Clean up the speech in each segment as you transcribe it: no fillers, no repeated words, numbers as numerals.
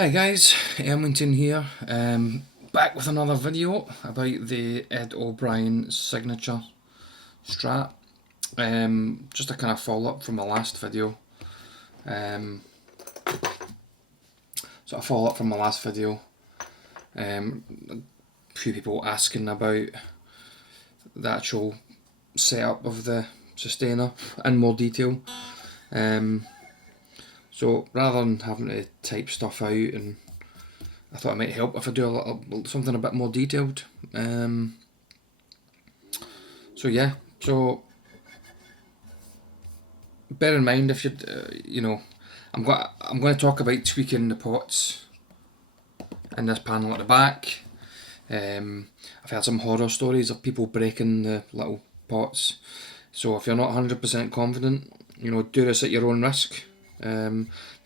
Hi guys, Ermington here, back with another video about the Ed O'Brien signature Strat. Just a kind of follow up from my last video. Um, a few people asking about the actual setup of the sustainer in more detail. So rather than having to type stuff out, and I thought it might help if I do something a bit more detailed. So bear in mind if I'm going to talk about tweaking the pots in this panel at the back. I've heard some horror stories of people breaking the little pots. So if you're not 100% confident, do this at your own risk. If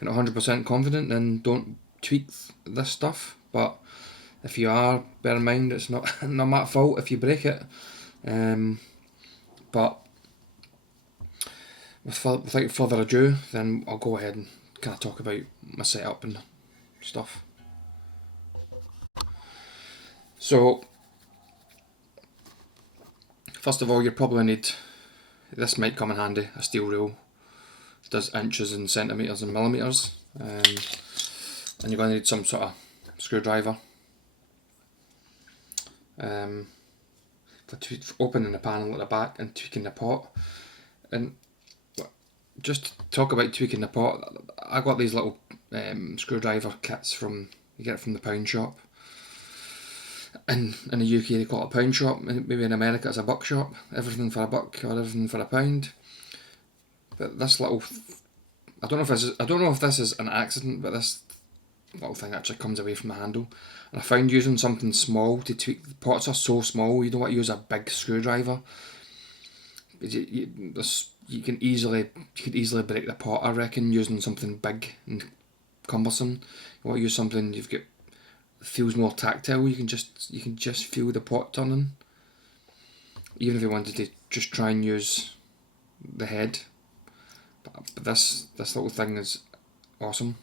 you're not 100% confident, then don't tweak this stuff. But if you are, bear in mind it's not my fault if you break it. But without further ado, then I'll go ahead and kind of talk about my setup and stuff. So, first of all, you probably need, this might come in handy, a steel rule. It does inches and centimetres and millimetres. And you're going to need some sort of screwdriver. For opening the panel at the back and tweaking the pot. And just to talk about tweaking the pot, I got these little screwdriver kits you get it from the pound shop. In the UK they call it a pound shop, maybe in America it's a buck shop, everything for a buck or everything for a pound. But this little, I don't know if this is an accident, but this little thing actually comes away from the handle. And I found using something small to tweak, the pots are so small, you don't want to use a big screwdriver. You could easily break the pot, I reckon, using something big and cumbersome. You want to use something feels more tactile. You can just feel the pot turning. Even if you wanted to just try and use the head, but this little thing is awesome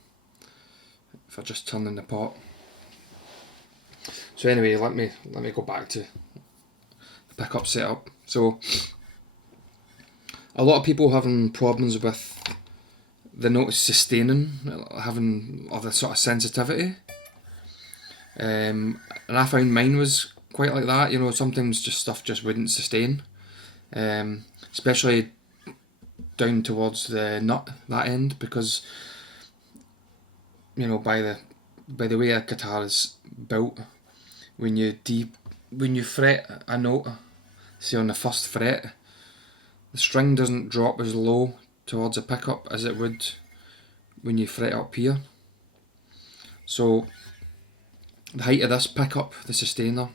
for just turning the pot. So anyway, let me go back to the pickup setup. So a lot of people having problems with the note sustaining, or the sort of sensitivity. And I found mine was quite like that. Sometimes stuff just wouldn't sustain, especially down towards the nut, that end, because by the way a guitar is built, when you fret a note, say on the first fret, the string doesn't drop as low towards the pickup as it would when you fret up here. So the height of this pickup, the sustainer,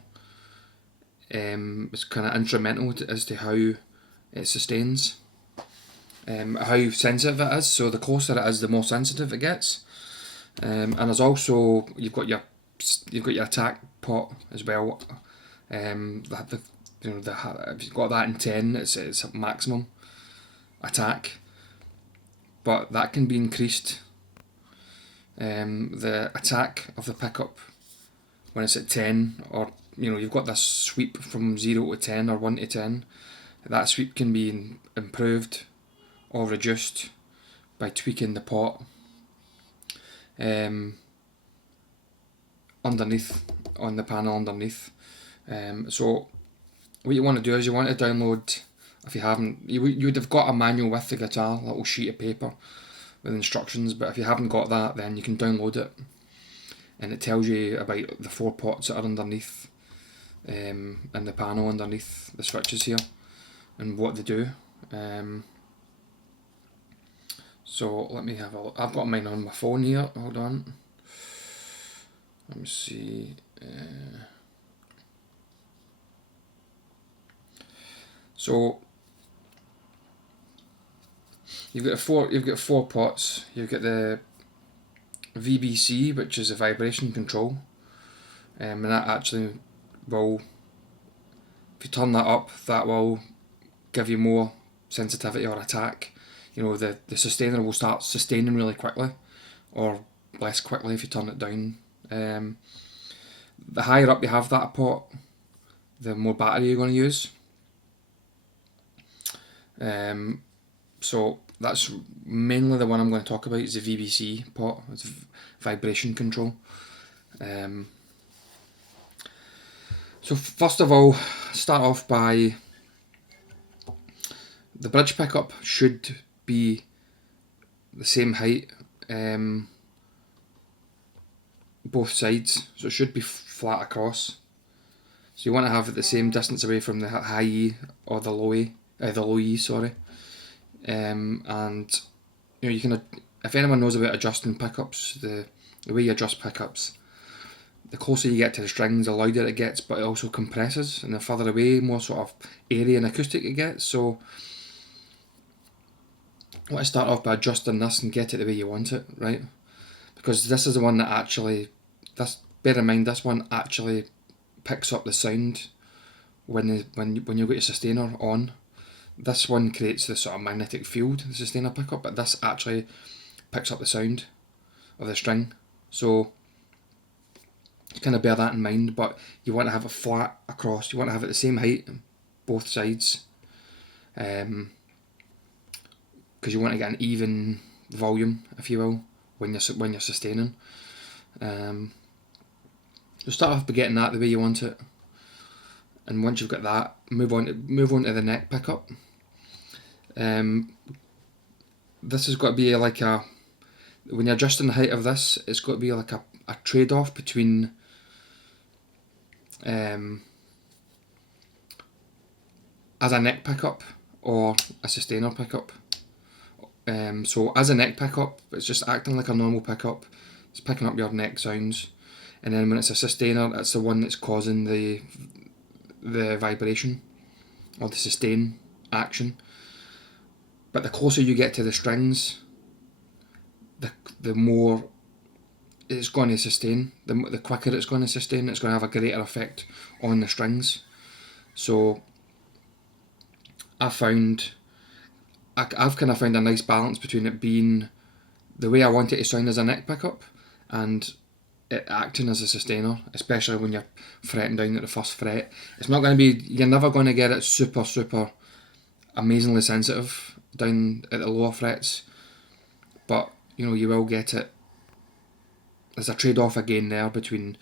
is kind of instrumental as to how it sustains, how sensitive it is. So the closer it is, the more sensitive it gets. And there's also, you've got your attack pot as well. If you've got that in 10, it's maximum attack, but that can be increased. The attack of the pickup when it's at 10, or you've got this sweep from 0 to 10 or 1 to 10, that sweep can be improved or reduced by tweaking the pot underneath, on the panel underneath. So what you want to do is you want to download, if you haven't, you would have got a manual with the guitar, a little sheet of paper with instructions, but if you haven't got that, then you can download it, and it tells you about the 4 pots that are underneath, and the panel underneath the switches here, and what they do. So let me have a look. I've got mine on my phone here, hold on. Let me see. So you've got four pots. You've got the VBC, which is a vibration control, and that actually will, if you turn that up, that will give you more sensitivity or attack. The sustainer will start sustaining really quickly, or less quickly if you turn it down. The higher up you have that pot, the more battery you're going to use. So that's mainly the one I'm going to talk about, is the VBC pot. It's vibration control. So first of all, start off by the bridge pickup should be the same height both sides, so it should be flat across. So you want to have it the same distance away from the high E or the low E, the low E, sorry. And you can, if anyone knows about adjusting pickups, the way you adjust pickups, the closer you get to the strings, the louder it gets, but it also compresses, and the further away, more sort of airy and acoustic it gets. So I want to start off by adjusting this and get it the way you want it, right? Because this is the one that actually, bear in mind, this one actually picks up the sound when you've got your sustainer on. This one creates this sort of magnetic field, the sustainer pickup, but this actually picks up the sound of the string. So kind of bear that in mind, but you want to have it flat across. You want to have it the same height both sides, because you want to get an even volume, if you will, when you're sustaining. So start off by getting that the way you want it, and once you've got that, move on to the neck pickup. This has got to be like when you're adjusting the height of this, it's got to be like a trade-off between as a neck pickup or a sustainer pickup. So as a neck pickup, it's just acting like a normal pickup. It's picking up your neck sounds, and then when it's a sustainer, it's the one that's causing the vibration or the sustain action. But the closer you get to the strings, the more it's going to sustain. The quicker it's going to sustain, it's going to have a greater effect on the strings. So I've kind of found a nice balance between it being the way I want it to sound as a neck pickup and it acting as a sustainer, especially when you're fretting down at the first fret. It's not going to be, you're never going to get it super amazingly sensitive down at the lower frets, but you will get it. There's a trade-off again there between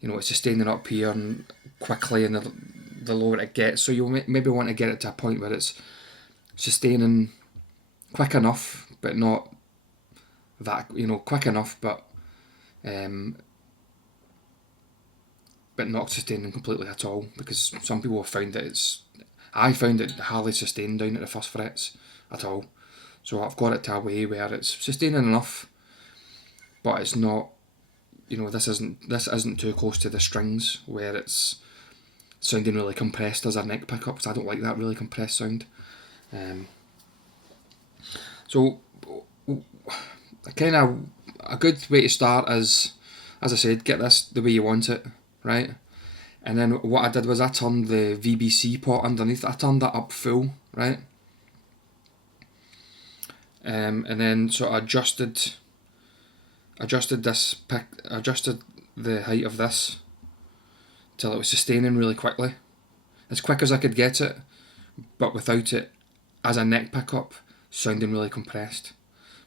it's sustaining up here and quickly, and the lower it gets. So you'll maybe want to get it to a point where it's sustaining quick enough, but not that quick enough, but not sustaining completely at all. Because some people have found that I found it hardly sustained down at the first frets at all. So I've got it to a way where it's sustaining enough, but it's not. This isn't too close to the strings where it's sounding really compressed as a neck pickup, because I don't like that really compressed sound. So kind of a good way to start is, as I said, get this the way you want it, right? And then what I did was I turned the VBC pot underneath. I turned that up full, right? And then sort of adjusted the height of this till it was sustaining really quickly, as quick as I could get it, but without it as a neck pickup sounding really compressed.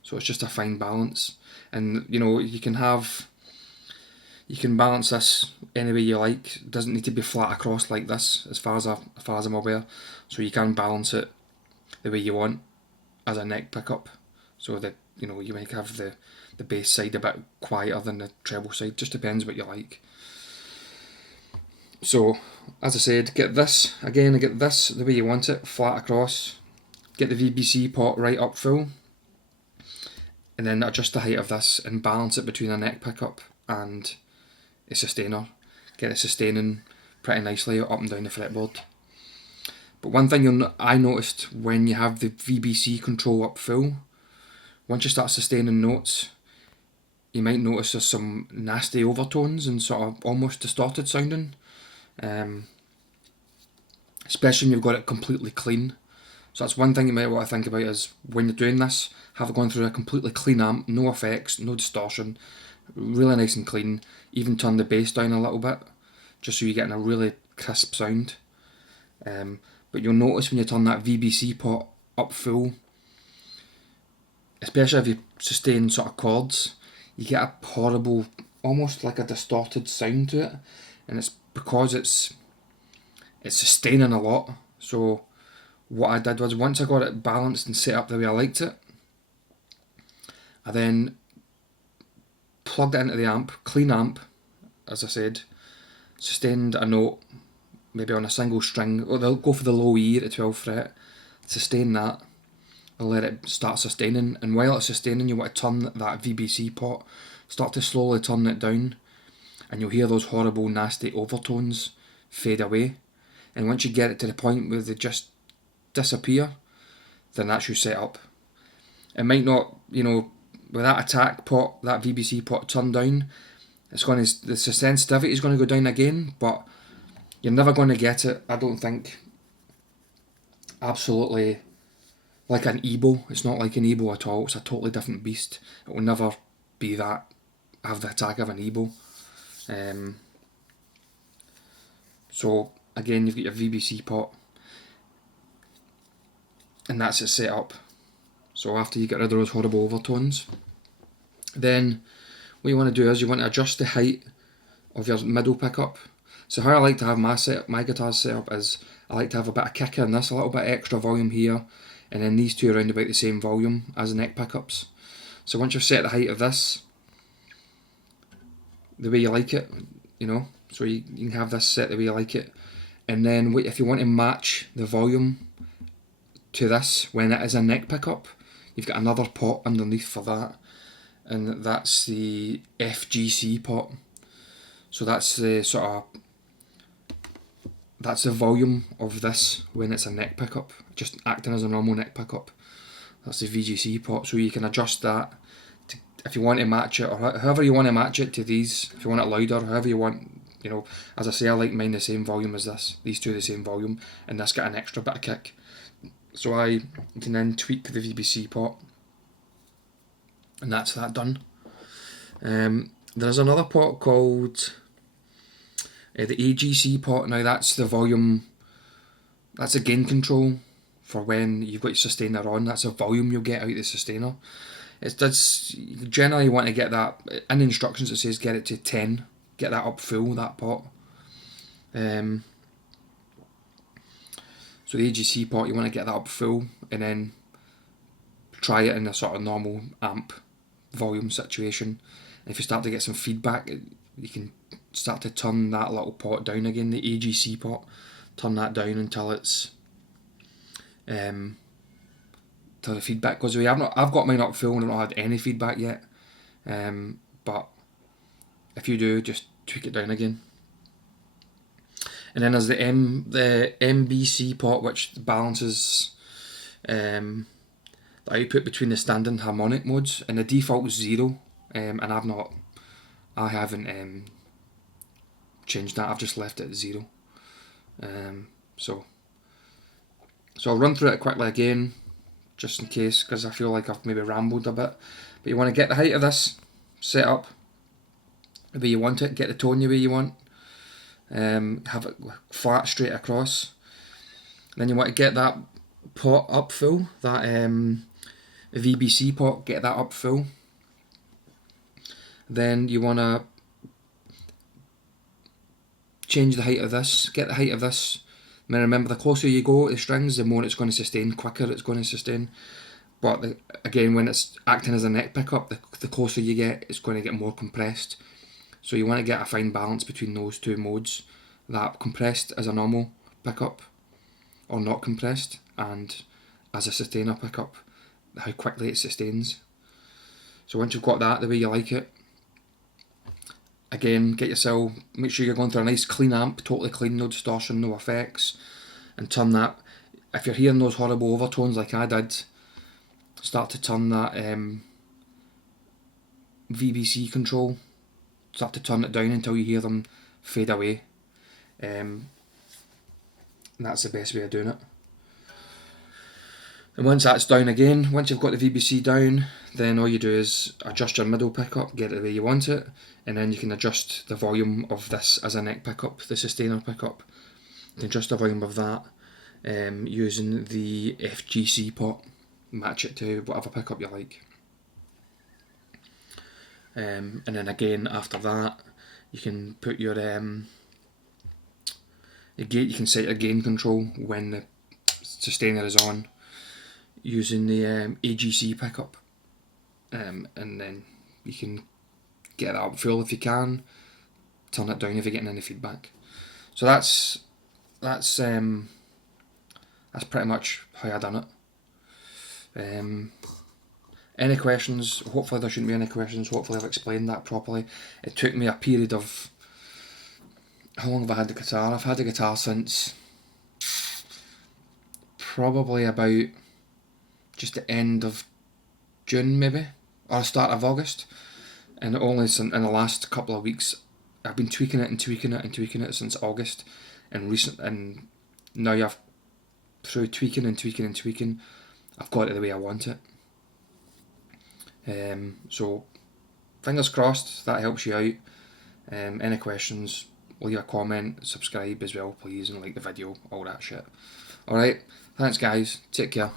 So it's just a fine balance, and you can balance this any way you like. It doesn't need to be flat across like this, as far as I'm aware. So you can balance it the way you want as a neck pickup, so that you might have the bass side a bit quieter than the treble side. Just depends what you like. So as I said, get this the way you want it, flat across. Get the VBC pot right up full, and then adjust the height of this and balance it between a neck pickup and a sustainer. Get it sustaining pretty nicely up and down the fretboard. But one thing I noticed when you have the VBC control up full, once you start sustaining notes, you might notice there's some nasty overtones and sort of almost distorted sounding, especially when you've got it completely clean. So that's one thing you might want to think about is when you're doing this, have it gone through a completely clean amp, no effects, no distortion, really nice and clean. Even turn the bass down a little bit, just so you're getting a really crisp sound. But you'll notice when you turn that VBC pot up full, especially if you sustain sort of chords, you get a horrible, almost like a distorted sound to it, and it's because it's sustaining a lot. So what I did was, once I got it balanced and set up the way I liked it, I then plugged it into the amp, clean amp, as I said, sustained a note, maybe on a single string, or they'll go for the low E at the 12th fret, sustain that, and let it start sustaining. And while it's sustaining, you want to turn that VBC pot, start to slowly turn it down, and you'll hear those horrible, nasty overtones fade away. And once you get it to the point where they just disappear, then that's your setup. It might not, with that attack pot, that VBC pot turned down, the sensitivity is going to go down again, but you're never going to get it, I don't think, absolutely like an EOB. It's not like an EOB at all. It's a totally different beast. It will never be that, have the attack of an EOB. So again, you've got your VBC pot, and that's it set up. So after you get rid of those horrible overtones, then what you want to do is you want to adjust the height of your middle pickup. So how I like to have my guitars set up is, I like to have a bit of kick in this, a little bit extra volume here, and then these two around about the same volume as the neck pickups. So once you've set the height of this the way you like it, so you can have this set the way you like it, and then if you want to match the volume to this when it is a neck pickup, you've got another pot underneath for that, and that's the FGC pot. So that's the that's the volume of this when it's a neck pickup, just acting as a normal neck pickup. That's the VGC pot, so you can adjust that if you want to match it, or however you want to match it to these. If you want it louder, however you want, as I say, I like mine the same volume as this, these two the same volume, and this got an extra bit of kick. So I can then tweak the VBC pot, and that's that done. There's another pot called the AGC pot. Now that's the volume, that's a gain control for when you've got your sustainer on. That's the volume you'll get out of the sustainer. You generally want to get that, in the instructions it says get it to 10, get that up full, that pot. So the AGC pot, you want to get that up full, and then try it in a sort of normal amp volume situation. And if you start to get some feedback, you can start to turn that little pot down again, the AGC pot, turn that down until it's till the feedback goes away. I've got mine up full and I've not had any feedback yet, but if you do, just tweak it down again. And then there's the MBC pot, which balances the output between the standard harmonic modes, and the default is 0, and I haven't changed that. I've just left it at 0. So I'll run through it quickly again, just in case, because I feel like I've maybe rambled a bit. But you want to get the height of this set up the way you want it, get the tone the way you want, have it flat straight across. Then you want to get that pot up full, that VBC pot, get that up full. Then you want to change the height of this, get the height of this. Now remember, the closer you go to the strings, the more it's going to sustain, quicker it's going to sustain. But again, when it's acting as a neck pickup, the closer you get, it's going to get more compressed. So you want to get a fine balance between those two modes, that compressed as a normal pickup, or not compressed, and as a sustainer pickup, how quickly it sustains. So once you've got that the way you like it, again, make sure you're going through a nice clean amp, totally clean, no distortion, no effects, and turn that. If you're hearing those horrible overtones like I did, start to turn that VBC control, start to turn it down until you hear them fade away. And that's the best way of doing it. And once that's down again, once you've got the VBC down, then all you do is adjust your middle pickup, get it the way you want it, and then you can adjust the volume of this as a neck pickup, the sustainer pickup. You can adjust the volume of that using the FGC pot, match it to whatever pickup you like. And then again after that, you can put your gate. You can set your gain control when the sustainer is on, using the AGC pickup, and then you can get that up full if you can, turn it down if you're getting any feedback. So that's pretty much how I done it. Any questions? Hopefully there shouldn't be any questions. Hopefully I've explained that properly. It took me a period of, how long have I had the guitar? I've had the guitar since probably about just the end of June maybe, or start of August, and only in the last couple of weeks I've been tweaking it since August, and now I've, through tweaking, I've got it the way I want it. So fingers crossed that helps you out. Any questions, leave a comment, subscribe as well please, and like the video, all that shit. Alright, thanks guys, take care.